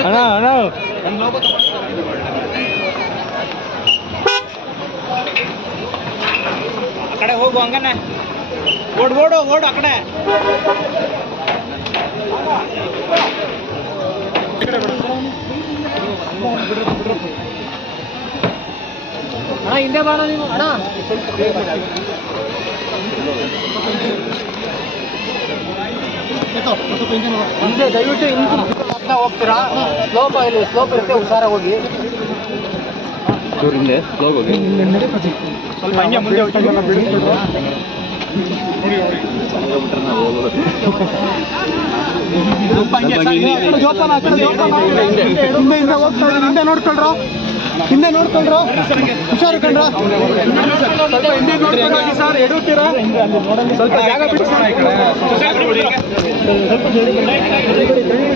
ಅಣ್ಣ ಅಣ್ಣ. ಆ ಕಡೆ ಹೋಗು ಹಂಗನ. ಓಡ್ ಓಡು ಓಡು ಆ ಕಡೆ. ಅಣ್ಣ ಹಿಂದೆ ಬಾರ ನೀವು ಅಣ್ಣ. ಹಿಂದೆ ದಯವಿಟ್ಟು ಹಿಂದೆ ಹೋಗ್ತೀರಾ? ಸ್ಲೋಪ್ ಇಲ್ಲಿ ಸ್ಲೋಪ್ ಇರುತ್ತೆ ಹುಷಾರ ಹೋಗಿ. ಹಿಂದೆ ಸ್ಲೋಪ್ ಹೋಗಿ. ಸ್ವಲ್ಪ ಹಂಗೆ ಮುಂದೆ ಹಿಂದೆ, ಜೋಪಾನ ಹಿಂದೆ ಹಿಂದೆ. ಹೋಗ್ತಾ ಹಿಂದೆ ನೋಡ್ಕೊಳ್ರು. ಹಿಂದೆ ನೋಡ್ಕೊಂಡ್ರು ಹುಷಾರು ಕಂಡ್ರ. ಸ್ವಲ್ಪ ಹಿಂದೆ ನೋಡ್ಕೊಂಡ್ರಿ ಸರ್ ಎಡುತ್ತೀರಾ ಸ್ವಲ್ಪ ಜಾಗ ಬಿಡಿ ಸರ್. từ thức đến